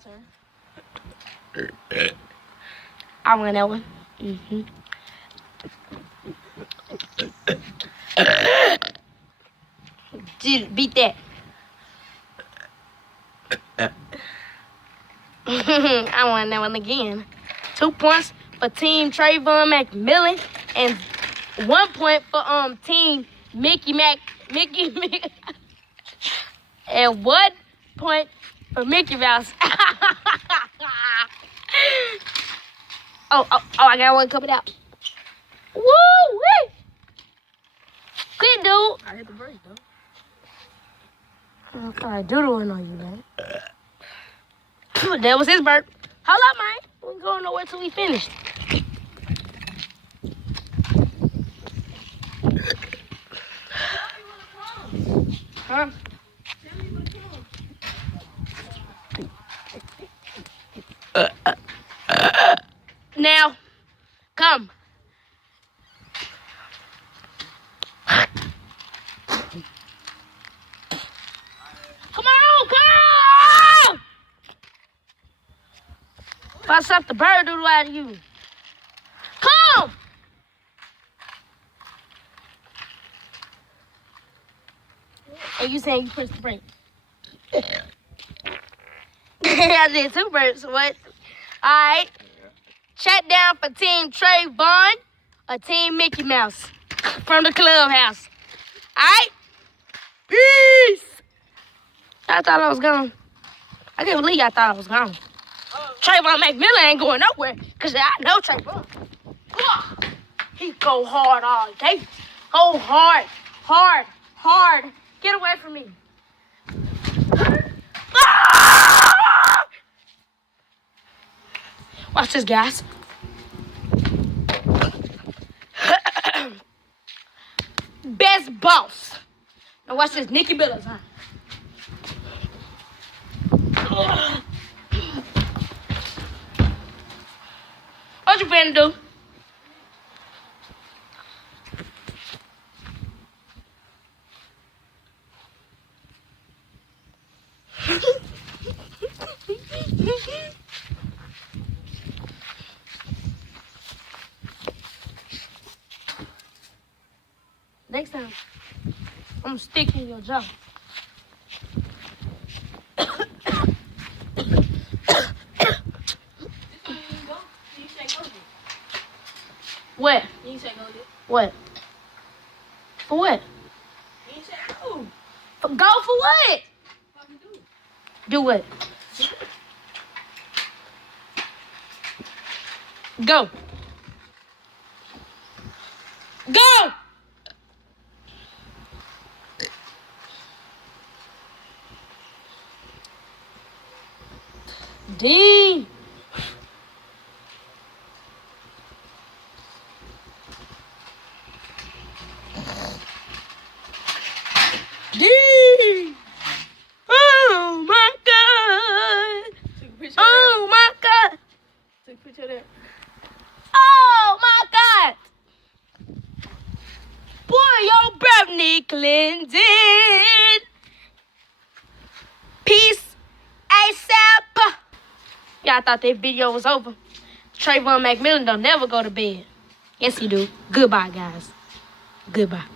turn. I won that one. Beat that. I won that one again. 2 points for Team Trayvon McMillan and 1 point for Team Mickey and 1 point for Mickey Mouse. Oh, I got one coming out. Woo! Wee! Good, dude. I hit the brake, though. I'm sorry, doodling on you, man. That was his burp. Hold up, man. We ain't going nowhere till we finish. Huh? Now, come. Come on, come! Bust up the bird doodle out of you. Come! Are you saying you pressed the brake? I did 2 burps. What? All right. Check down for Team Trayvon or Team Mickey Mouse from the clubhouse. All right? Peace. I thought I was gone. I can't believe I thought I was gone. Trayvon McMillan ain't going nowhere because I know Trayvon. He go hard all day. Go hard, hard, hard. Get away from me. Watch this, guys. Best boss. Now watch this, Nikki Billups, huh? What you finna do? Next time, I'm gonna stick in your jaw. What? You say go get. What? For what? You say go. Go for what? Fucking do. Do what? Go. Go! D. D. Oh my God. Oh my God. Take a picture of that. Oh my God. Boy, your Burping cleansing. Peace. ASAP. Y'all thought that video was over. Trayvon McMillan don't never go to bed. Yes, he do. Goodbye, guys. Goodbye.